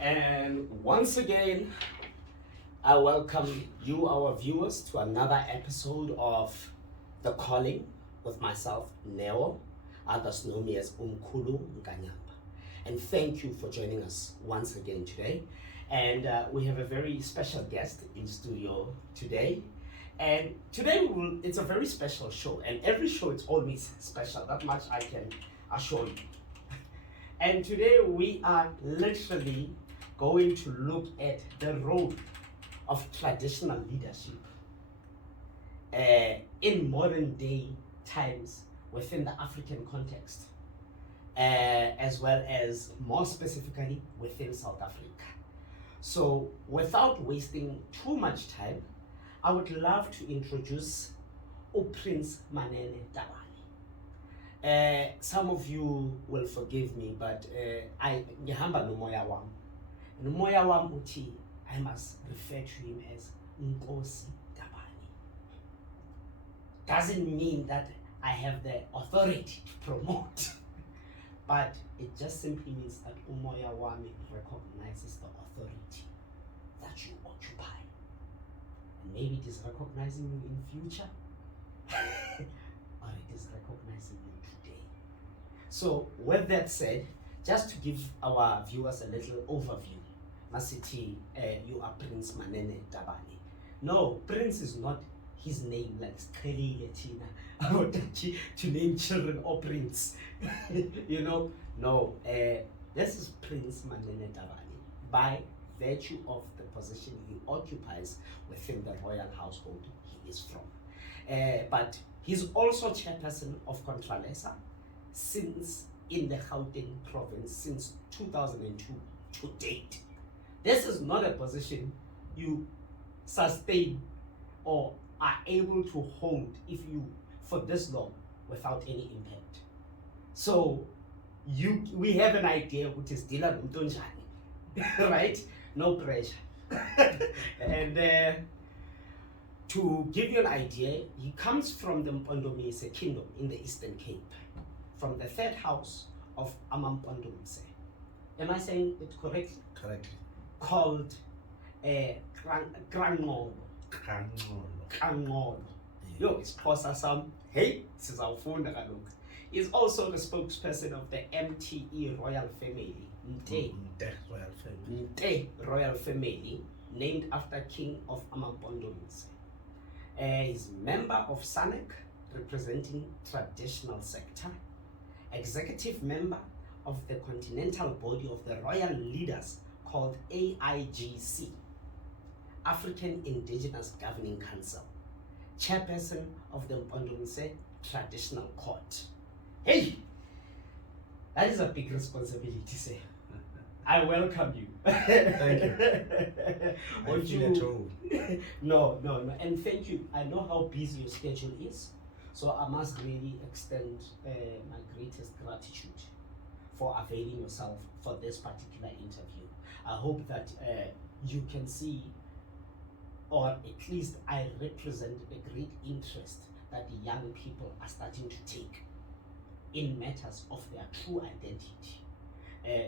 And once again, I welcome you, our viewers, to another episode of The Calling with myself, Neo. Others know me as Umkulu Nganyamba. And thank you for joining us once again today. And we have a very special guest in studio today. And today it's a very special show. And every show is always special. That much I can assure you. And today we are literally going to look at the role of traditional leadership in modern day times within the African context, as well as more specifically within South Africa. So without wasting too much time, I would love to introduce Prince Manene Tabane. Some of you will forgive me, but I must refer to him as Nkosi Tabane. Doesn't mean that I have the authority to promote, but it just simply means that Umoya Wami recognizes the authority that you occupy. And maybe it is recognizing you in future, or it is recognizing you today. So with that said, just to give our viewers a little overview, Masiti, you are Prince Manene Tabane. No, Prince is not his name like Skelly Latina to name children or Prince. You know, no, this is Prince Manene Tabane by virtue of the position he occupies within the royal household he is from. But he's also chairperson of Controlesa since in the Gauteng province since 2002 to date. This is not a position you sustain or are able to hold if you for this long without any impact. So we have an idea which is Dila Mtonjani, right? No pressure. And to give you an idea, he comes from the Mpondomise kingdom in the Eastern Cape, from the third house of Amampondomise. Am I saying it correctly? Correctly. Called Krangolo. Yo, it's Xhosa some. Hey, sizawufunda kaloku. He's also the spokesperson of the MTE royal family, Mte royal family. Mte royal family, named after King of Amampondomise. He's member of SANEC, representing traditional sector, executive member of the continental body of the royal leaders called AIGC, African Indigenous Governing Council, chairperson of the Mpondomise Traditional Court. Hey, that is a big responsibility, sir. I welcome you. Thank you. Would you? No. And thank you. I know how busy your schedule is, so I must really extend my greatest gratitude for availing yourself for this particular interview. I hope that you can see, or at least I represent the great interest that the young people are starting to take in matters of their true identity,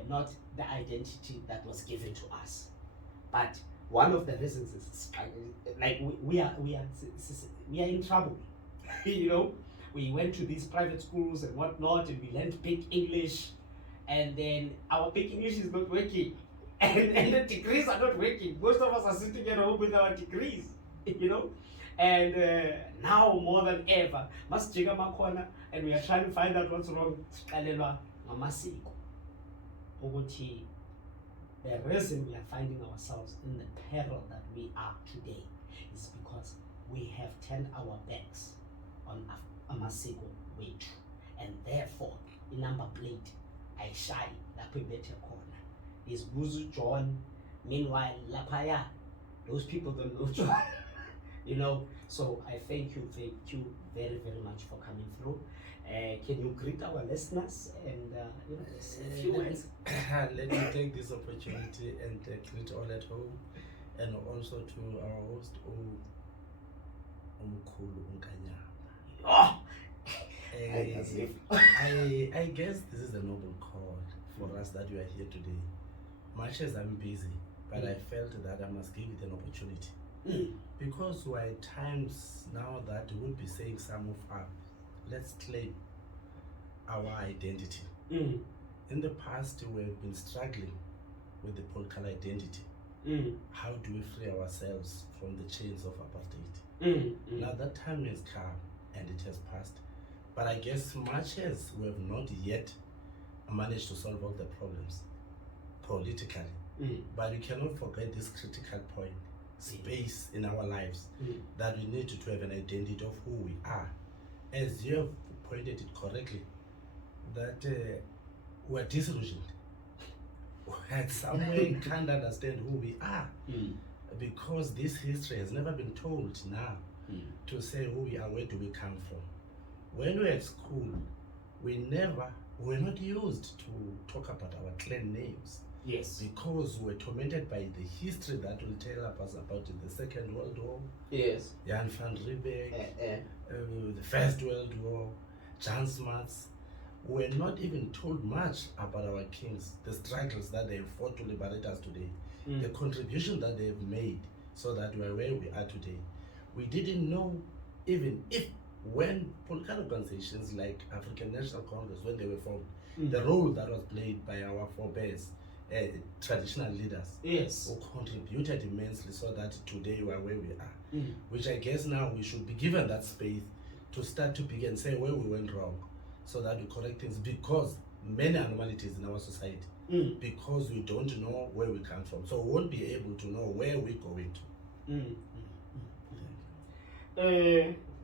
not the identity that was given to us. But one of the reasons is like we are in trouble. You know, we went to these private schools and whatnot, and we learned big English, and then our big English is not working. And the degrees are not working. Most of us are sitting at home with our degrees, you know. And now more than ever, masijika makhona, and we are trying to find out what's wrong. Siqalelwa ngamasiko ukuthi the reason we are finding ourselves in the peril that we are today is because we have turned our backs on amasiko wethu, and therefore the number plate ayishayi lapho ibethe khona. Is Buzu John. Meanwhile, Lapaya, those people don't know John. You know, so I thank you very, very much for coming through. Can you greet our listeners and a few words? Let me take this opportunity and greet all at home, and also to our host, Umkulu Nganyamba. Oh! I guess this is a noble call for us that we are here today much as I'm busy, but I felt that I must give it an opportunity. Because we're at times now that we'll be saying some of our, let's claim our identity. In the past, we've been struggling with the political identity. How do we free ourselves from the chains of apartheid? Now that time has come and it has passed. But I guess much as we have not yet managed to solve all the problems politically, but we cannot forget this critical point, space in our lives, that we need to have an identity of who we are. As you have pointed it correctly, that we're disillusioned. And somewhere can't understand who we are, because this history has never been told now to say who we are, where do we come from. When we were at school, we're not used to talk about our clan names. Yes. Because we're tormented by the history that will tell us about the Second World War. Yes. Jan van Riebeeck, the First World War, Jan Smuts. We're not even told much about our kings, the struggles that they fought to liberate us today, the contribution that they've made so that we're where we are today. We didn't know even if when political organizations like African National Congress, when they were formed, the role that was played by our forebears, traditional leaders, yes, who contributed immensely so that today we are where we are. Which I guess now we should be given that space to start to begin say where we went wrong, so that we correct things, because many anomalies in our society, because we don't know where we come from, so we won't be able to know where we're going to.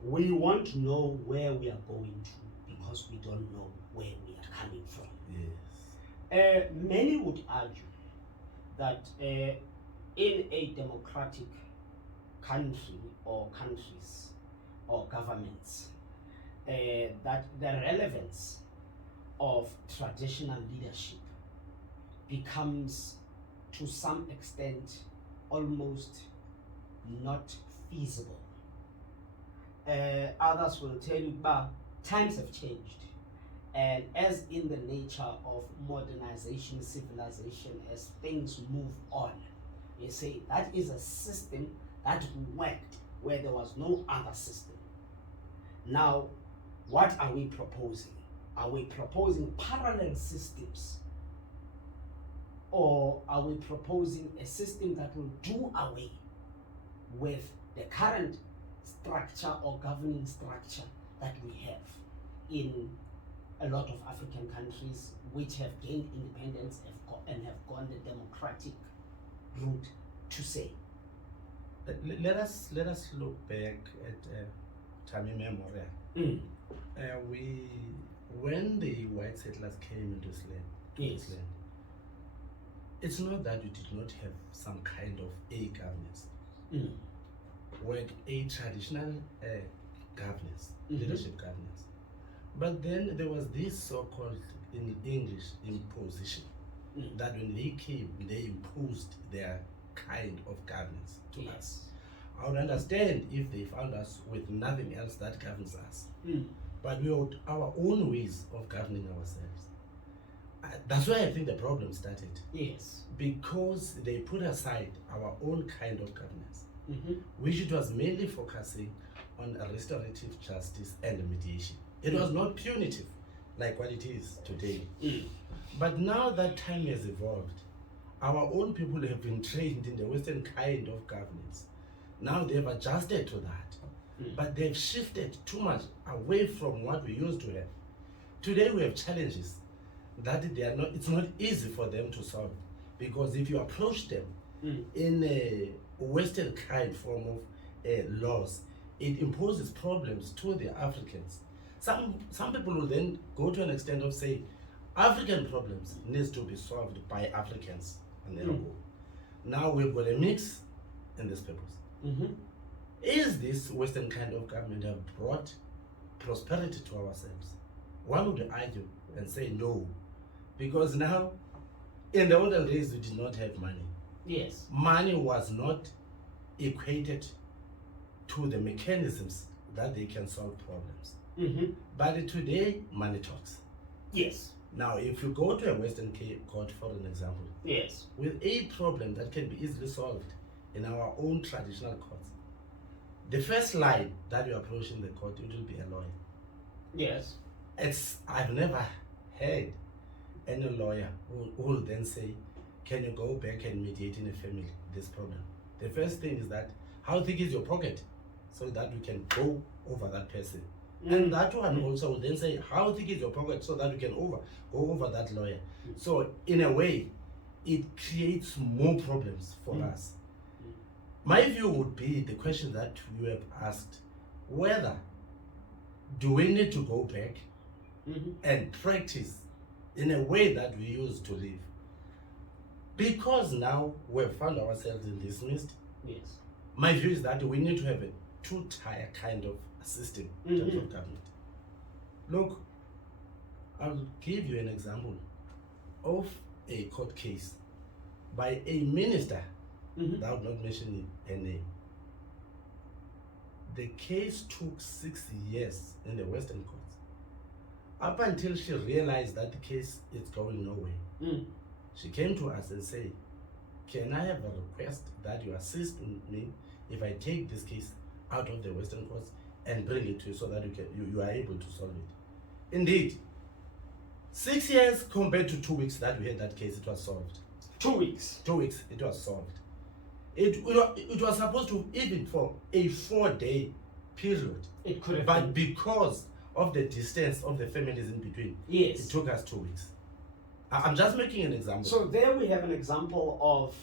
We won't know where we are going to because we don't know where we are coming from. Yes. Many would argue that in a democratic country or countries or governments, that the relevance of traditional leadership becomes to some extent almost not feasible. Others will tell you, but times have changed, and as in the nature of modernization, civilization, as things move on, you say that is a system that worked where there was no other system. Now, what are we proposing? Are we proposing parallel systems? Or are we proposing a system that will do away with the current structure or governing structure that we have in a lot of African countries which have gained independence and have gone the democratic route to say? Let us look back at Tammy Memorial. When the white settlers came into this land, it's not that we did not have some kind of a governance. We had a traditional governance, leadership governance. But then there was this so-called, in English, imposition. That when they came, they imposed their kind of governance to us. I would understand if they found us with nothing else that governs us. But we had our own ways of governing ourselves. That's why I think the problem started. Yes. Because they put aside our own kind of governance, which it was mainly focusing on restorative justice and mediation. It was not punitive like what it is today. But now that time has evolved, our own people have been trained in the Western kind of governance. Now they've adjusted to that, but they've shifted too much away from what we used to have. Today we have challenges that it's not easy for them to solve, because if you approach them in a Western kind form of laws, it imposes problems to the Africans. Some people will then go to an extent of saying African problems needs to be solved by Africans, and then go. Now we've got a mix in these peoples. Is this Western kind of government have brought prosperity to ourselves? One would argue and say no, because now, in the olden days, we did not have money. Yes. Money was not equated to the mechanisms that they can solve problems. But today, money talks. Yes. Now, if you go to a Western court, for an example, Yes. with a problem that can be easily solved in our own traditional courts, the first line that you approach in the court, it will be a lawyer. Yes. I've never heard any lawyer who will then say, can you go back and mediate in a family this problem? The first thing is that, how thick is your pocket? So that we can go over that person. And that one also will then say, how thick is your pocket? So that we can go over that lawyer. So in a way, it creates more problems for us. My view would be the question that you have asked, whether do we need to go back and practice in a way that we used to live? Because now we've found ourselves in this mist. Yes. My view is that we need to have a two-tier kind of system in terms of government. Look, I'll give you an example of a court case by a minister that would not mention her name. The case took 6 years in the Western courts, up until she realized that the case is going nowhere. She came to us and said, can I have a request that you assist me if I take this case out of the Western courts and bring it to you so that you are able to solve it? Indeed, 6 years compared to 2 weeks that we had that case, it was solved. 2 weeks. 2 weeks, it was solved. It was supposed to, even for a 4-day period, It could have but because of the distance of the families in between, Yes. it took us 2 weeks. I'm just making an example. So there we have an example of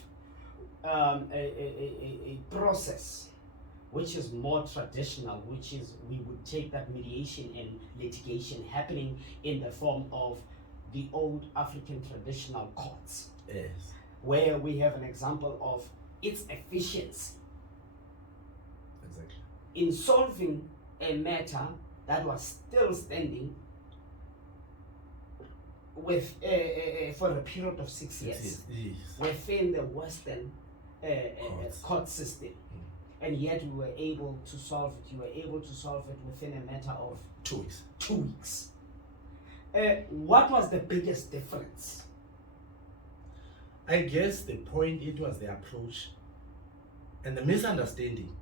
a process which is more traditional, which is we would take that mediation and litigation happening in the form of the old African traditional courts, Yes. where we have an example of its efficiency Exactly. in solving a matter that was still standing with for a period of 6 years Yes. within the Western Courts. court system, and yet we were able to solve it. You were able to solve it within a matter of 2 weeks. 2 weeks. What was the biggest difference? I guess the point, it was the approach and the misunderstanding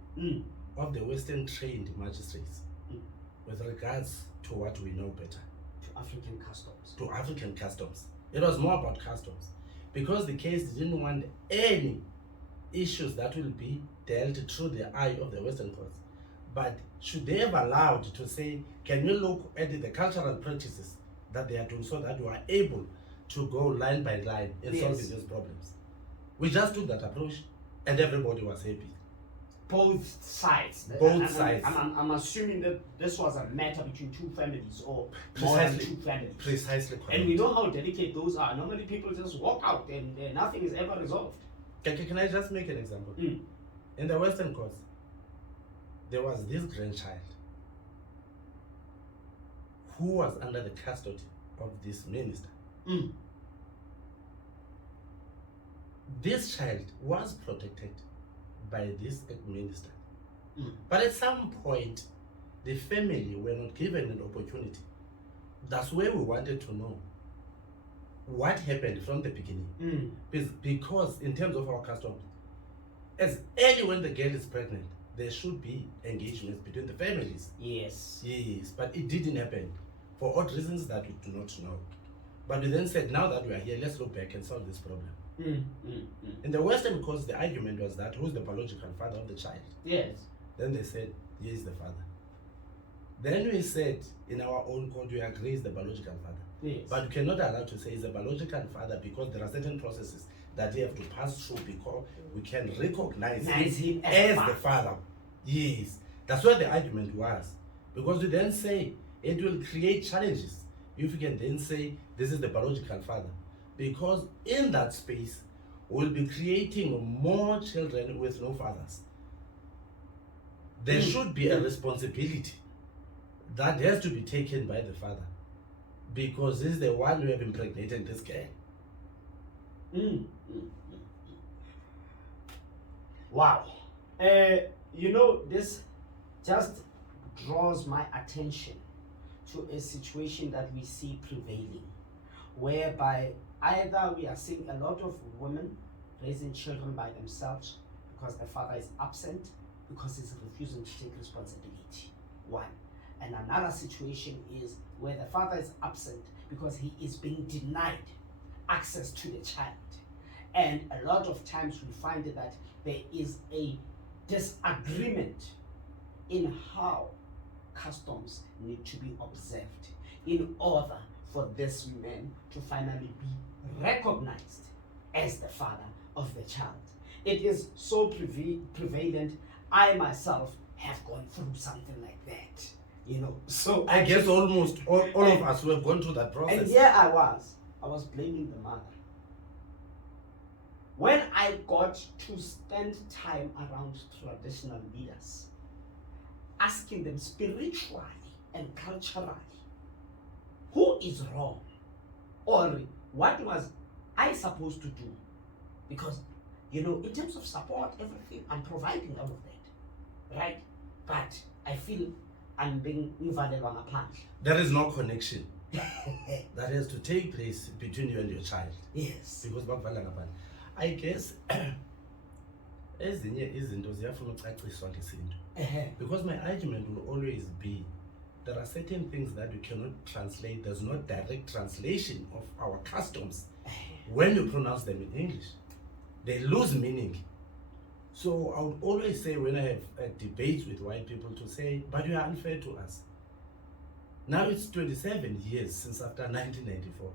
of the Western trained magistrates with regards to what we know better. To African customs. To African customs. It was more about customs, because the case didn't want any issues that will be dealt through the eye of the Western courts, but should they have allowed to say, can you look at the cultural practices that they are doing so that you are able to go line by line in solving these problems? We just took that approach and everybody was happy. Both sides. Both sides. I'm assuming that this was a matter between two families or more than Precisely. two families. Precisely correct. And we know how delicate those are. Normally people just walk out and nothing is ever resolved. Can I just make an example? In the Western courts, there was this grandchild who was under the custody of this minister. This child was protected by this minister. But at some point, the family were not given an opportunity. That's where we wanted to know what happened from the beginning. Because in terms of our customs, as early when the girl is pregnant, there should be engagements between the families. Yes. Yes, but it didn't happen for odd reasons that we do not know. But we then said, now that we are here, let's look back and solve this problem. In the Western courts, the argument was that who's the biological father of the child? Yes. Then they said, he is the father. Then we said, in our own court, we agree is the biological father. Yes. But we cannot allow to say he's a biological father because there are certain processes that he have to pass through before we can recognize him as the father. Yes. That's what the argument was. Because we then say it will create challenges if we can then say this is the biological father. Because in that space, we'll be creating more children with no fathers. There should be a responsibility that has to be taken by the father, because he's the one who have impregnated this girl. Wow. This just draws my attention to a situation that we see prevailing, whereby either we are seeing a lot of women raising children by themselves because the father is absent, because he's refusing to take responsibility. One. And another situation is where the father is absent because he is being denied access to the child. And a lot of times we find that there is a disagreement in how customs need to be observed in order for this man to finally be recognized as the father of the child. It is so prevalent. I myself have gone through something like that, you know. So I guess almost all of us who have gone through that process. And here I was blaming the mother. When I got to spend time around traditional leaders, asking them spiritually and culturally, who is wrong? Or what was I supposed to do? Because, you know, in terms of support, everything, I'm providing all of that, right? But I feel I'm being invalid on a punch. There is no connection that has to take place between you and your child. Yes. Because I guess ezinye izinto ziyafuna ucaciswa ngesintu. Because my argument will always be there are certain things that you cannot translate. There's no direct translation of our customs when you pronounce them in English. They lose meaning. So I would always say when I have debates with white people to say, but you are unfair to us. Now it's 27 years since after 1994.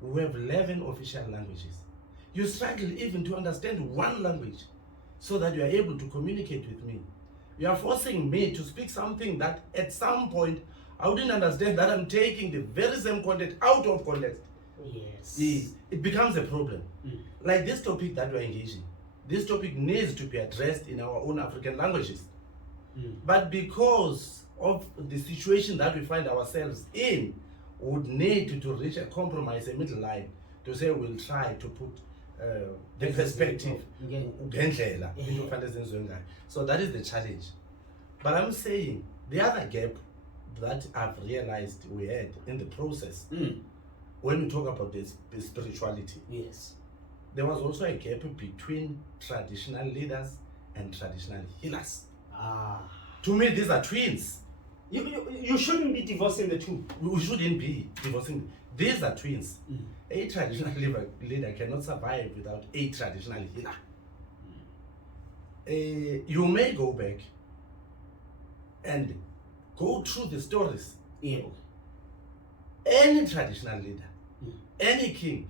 We have 11 official languages. You struggle even to understand one language so that you are able to communicate with me. You are forcing me to speak something that at some point I wouldn't understand, that I'm taking the very same content out of context. Yes. It becomes a problem. Like this topic that we're engaging, this topic needs to be addressed in our own African languages. But because of the situation that we find ourselves in, we would need to reach a compromise, a middle line, to say we'll try to put the perspective. So that is the challenge. But I'm saying the other gap that I've realized we had in the process, when we talk about this spirituality, yes, there was also a gap between traditional leaders and traditional healers. To me, these are twins. You shouldn't be divorcing the two. We shouldn't be divorcing. These are twins. A traditional leader cannot survive without a traditional healer. You may go back and go through the stories. Any traditional leader, any king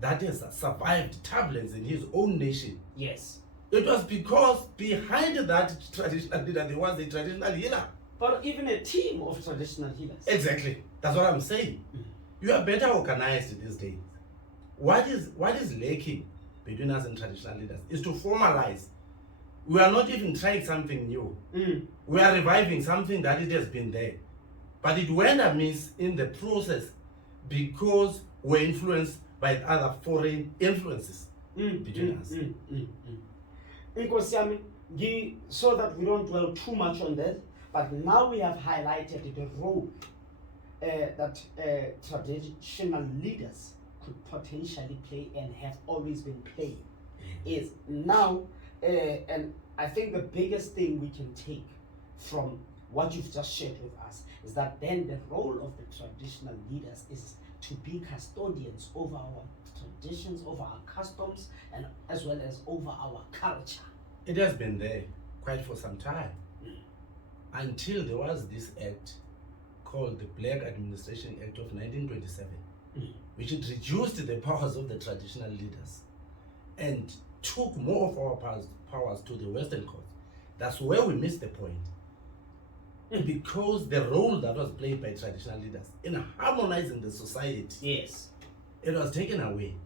that has survived turbulence in his own nation, yes, it was because behind that traditional leader there was a traditional healer. Or even a team of traditional healers. Exactly. That's what I'm saying. You are better organized these days. What is lacking between us and traditional leaders is to formalize. We are not even trying something new. We are reviving something that it has been there. But it went amiss in the process because we're influenced by other foreign influences between us. So that we don't dwell too much on that, but now we have highlighted the role that traditional leaders could potentially play and have always been playing. Is now, and I think the biggest thing we can take from what you've just shared with us is that then the role of the traditional leaders is to be custodians over our traditions, over our customs, and as well as over our culture. It has been there quite for some time, until there was this act called the Black Administration Act of 1927, which it reduced the powers of the traditional leaders and took more of our powers to the Western courts. That's where we missed the point. Because the role that was played by traditional leaders in harmonizing the society, yes, it was taken away.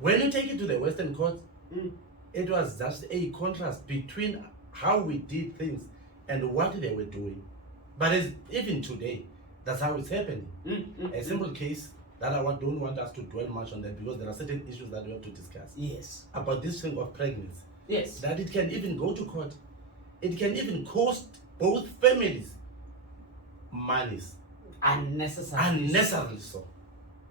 When you take it to the Western courts, it was just a contrast between how we did things and what they were doing. But even today, that's how it's happening. A simple case that I don't want us to dwell much on that, because there are certain issues that we have to discuss. Yes. About this thing of pregnancy. Yes. That it can even go to court. It can even cost both families monies. Unnecessarily so.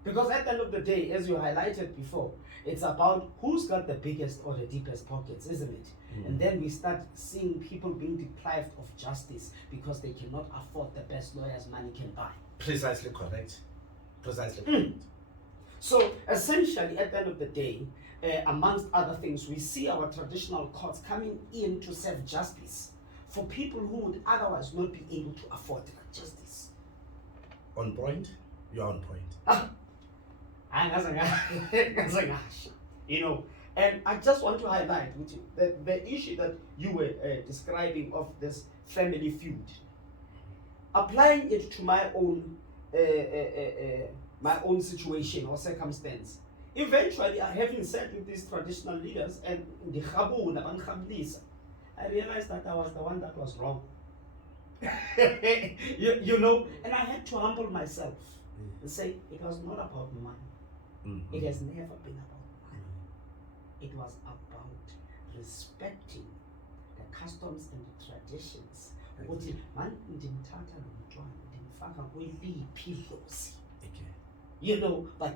Because at the end of the day, as you highlighted before, it's about who's got the biggest or the deepest pockets, isn't it? And then we start seeing people being deprived of justice because they cannot afford the best lawyers money can buy. Precisely correct. Precisely correct. So essentially, at the end of the day, amongst other things, we see our traditional courts coming in to serve justice for people who would otherwise not be able to afford that justice. On point? You're on point. You know, and I just want to highlight with you the issue that you were describing of this family feud. Applying it to my own situation or circumstance. Eventually, having sat with these traditional leaders and the I realized that I was the one that was wrong. you know, and I had to humble myself and say it was not about money. It has never been about money. It was about respecting the customs and the traditions. You know, but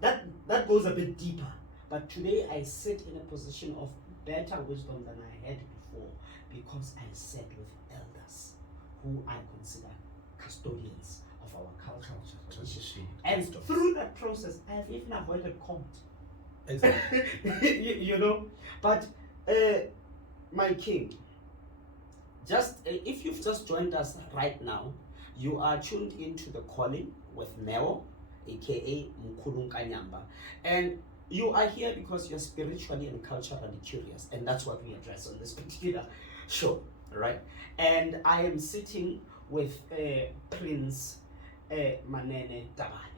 that goes a bit deeper. But today I sit in a position of better wisdom than I had before because I sat with elders who I consider custodians of our cultural tradition. And through that process, I have even avoided court. Exactly. you know, but my king, just if you've just joined us right now, you are tuned into The Calling with Neo, aka Mkhulu Kanyamba, and you are here because you're spiritually and culturally curious, and that's what we address on this particular show, right? And I am sitting with Prince Manene Tabane,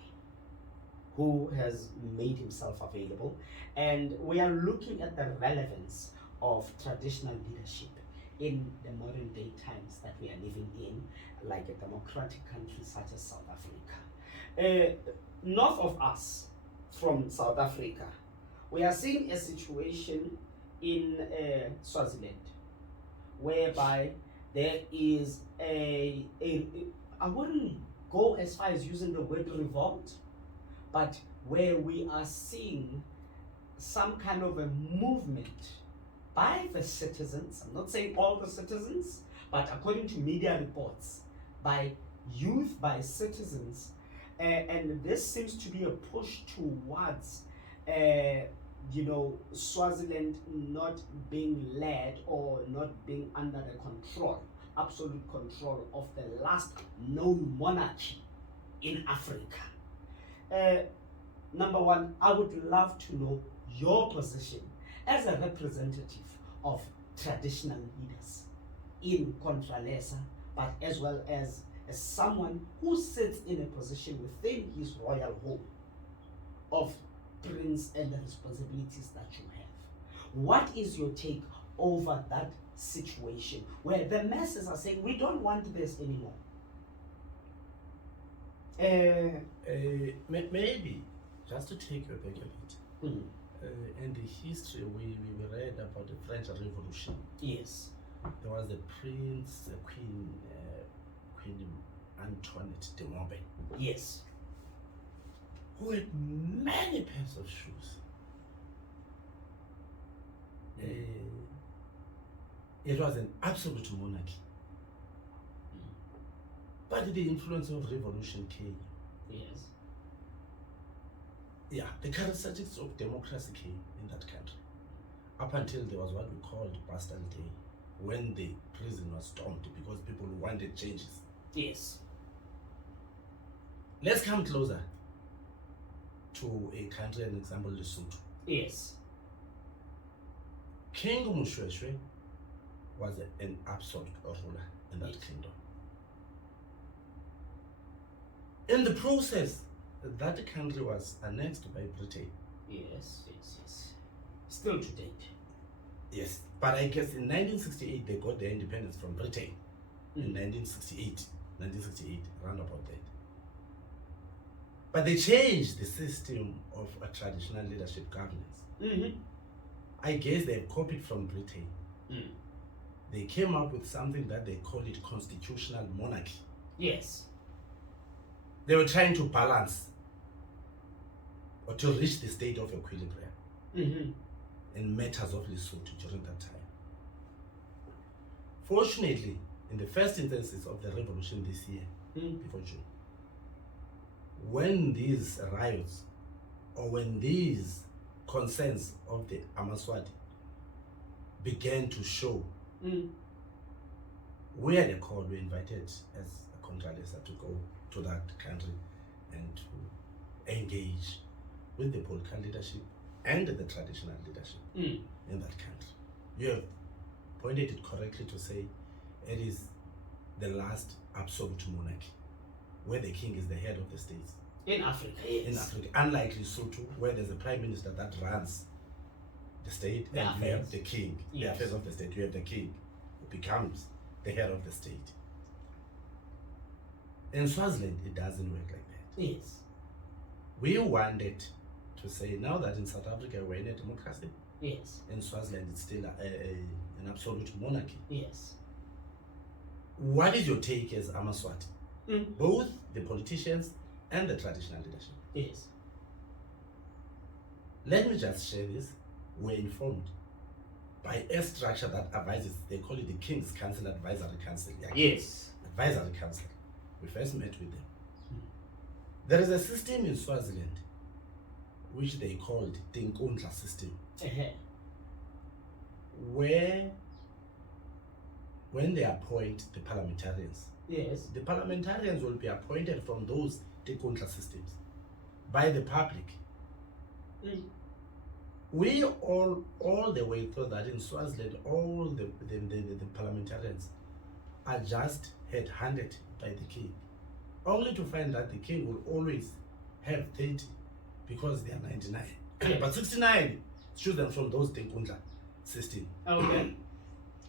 who has made himself available, and we are looking at the relevance of traditional leadership in the modern day times that we are living in, like a democratic country such as South Africa. North of us, from South Africa, we are seeing a situation in Swaziland, whereby there is I wouldn't go as far as using the word revolt, but where we are seeing some kind of a movement by the citizens. I'm not saying all the citizens, but according to media reports, by youth, by citizens, and this seems to be a push towards Swaziland not being led or not being under the control, absolute control of the last known monarchy in Africa. Number one, I would love to know your position as a representative of traditional leaders in Controlesa, but as well as someone who sits in a position within his royal home of prince and the responsibilities that you have. What is your take over that situation where the masses are saying we don't want this anymore? Maybe just to take you back a bit. In the history, we read about the French Revolution. Yes. There was the prince, the queen Antoinette de Montaigne. Yes. Who had many pairs of shoes. It was an absolute monarchy. But the influence of revolution came. Yes. Yeah, the characteristics of democracy came in that country. Up until there was what we called Bastille Day, when the prison was stormed because people wanted changes. Yes. Let's come closer to a country, an example, Lesotho. Yes. King Moshoeshoe was an absolute ruler in that kingdom. In the process, that country was annexed by Britain. Yes. Still to date. Yes, but I guess in 1968 they got their independence from Britain. In 1968, round about that. But they changed the system of a traditional leadership governance. I guess they copied from Britain. They came up with something that they call it constitutional monarchy. Yes. They were trying to balance or to reach the state of equilibrium Mm-hmm. in matters of Lesotho during that time. Fortunately, in the first instances of the revolution this year, before June, when these riots or when these concerns of the Amaswati began to show, we had a call, we invited as a Controlesa to go to that country and to engage with the political leadership and the traditional leadership in that country. You have pointed it correctly to say it is the last absolute monarchy where the king is the head of the states. In Africa, yes. In Africa, unlike Lesotho, where there's a prime minister that runs the state and you have the king, the affairs of the state, you have the king who becomes the head of the state. In Swaziland, it doesn't work like that. Yes. We wanted to say now that in South Africa we're in a democracy. Yes. In Swaziland, it's still an absolute monarchy. Yes. What is your take as Amaswati? Both the politicians and the traditional leadership. Yes. Let me just share this. We're informed by a structure that advises, they call it the King's Council Advisory Council. Yes. Advisory Council. We first met with them. There is a system in Swaziland which they called the Nkundla system, where when they appoint the parliamentarians, yes, the parliamentarians will be appointed from those Nkundla systems by the public. We all the way through that in Swaziland, all the parliamentarians are just headhunted by the king, only to find that the king will always have 30 because they are 99. But 69 choose them from those Nkundla system. Okay.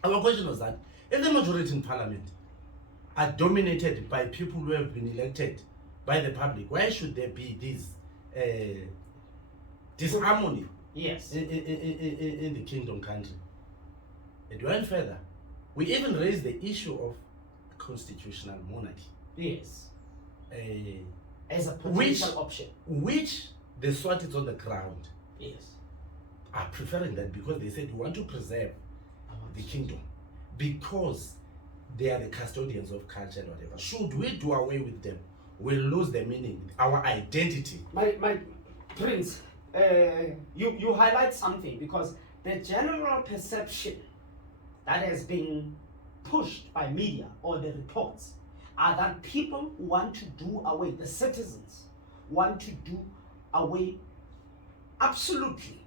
Our question was that if the majority in parliament are dominated by people who have been elected by the public, why should there be this disharmony yes, in the kingdom country? It went further. We even raised the issue of constitutional monarchy. Yes. As a potential option. Which the Swatis on the ground yes, are preferring that because they said we want to preserve the kingdom because they are the custodians of culture and whatever. Should we do away with them, we'll lose the meaning, our identity. My Prince, you highlight something because the general perception that has been pushed by media or the reports are that people want to do away, the citizens want to do away absolutely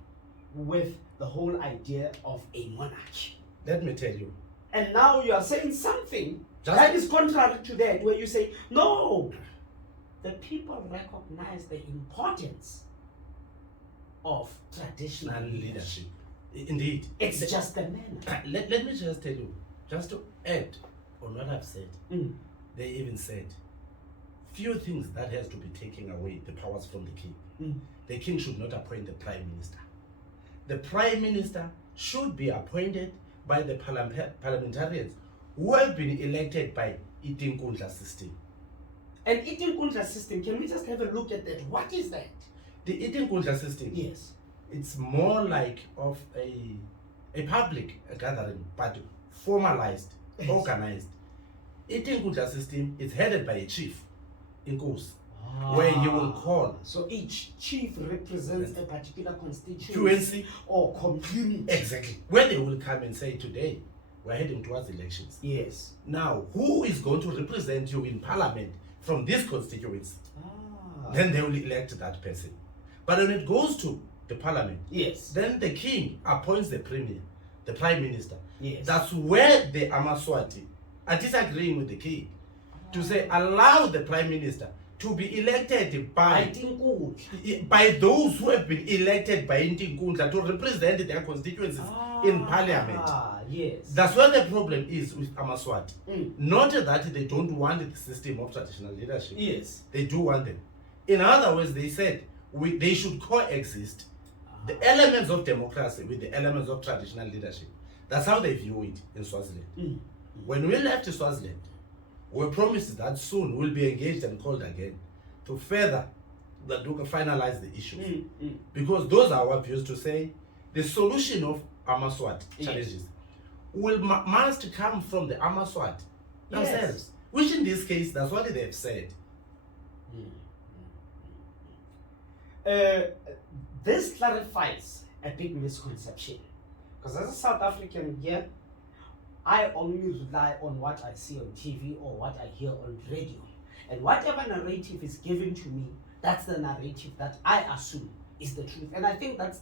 with the whole idea of a monarchy. Let me tell you. And now you are saying something that is contrary to that, where you say, no, the people recognize the importance of traditional leadership. Indeed. It's just the manner. Let me just tell you, just to add on what I've said, they even said, few things that has to be taking away the powers from the king. The king should not appoint the prime minister. The prime minister should be appointed by the parliamentarians who have been elected by Nkundla system. And Nkundla system, can we just have a look at that? What is that? The Nkundla system, yes, it's more like of a public gathering, but formalized, yes, organized. Nkundla system is headed by a chief, Inkosi, where you will call. So each chief represents a particular constituency or community. Exactly. Where they will come and say, today, we're heading towards elections. Yes. Now, who is going to represent you in parliament from this constituency? Then they will elect that person. But when it goes to the parliament, yes, then the king appoints the premier, the prime minister. Yes. That's where the Amaswati are disagreeing with the king to say, allow the prime minister to be elected by those who have been elected by Nkundla to represent their constituencies in parliament. Yes. That's where the problem is with Amaswati. Not that they don't want the system of traditional leadership. Yes. They do want them. In other words, they said they should coexist. The elements of democracy with the elements of traditional leadership. That's how they view it in Swaziland. When we left Swaziland, we promised that soon we'll be engaged and called again to further that we can finalize the issues. Because those are our views to say the solution of AmaSwat challenges must come from the AmaSwat themselves. Which in this case, that's what they've said. This clarifies a big misconception. Because as a South African here, I only rely on what I see on TV or what I hear on radio. And whatever narrative is given to me, that's the narrative that I assume is the truth. And I think that's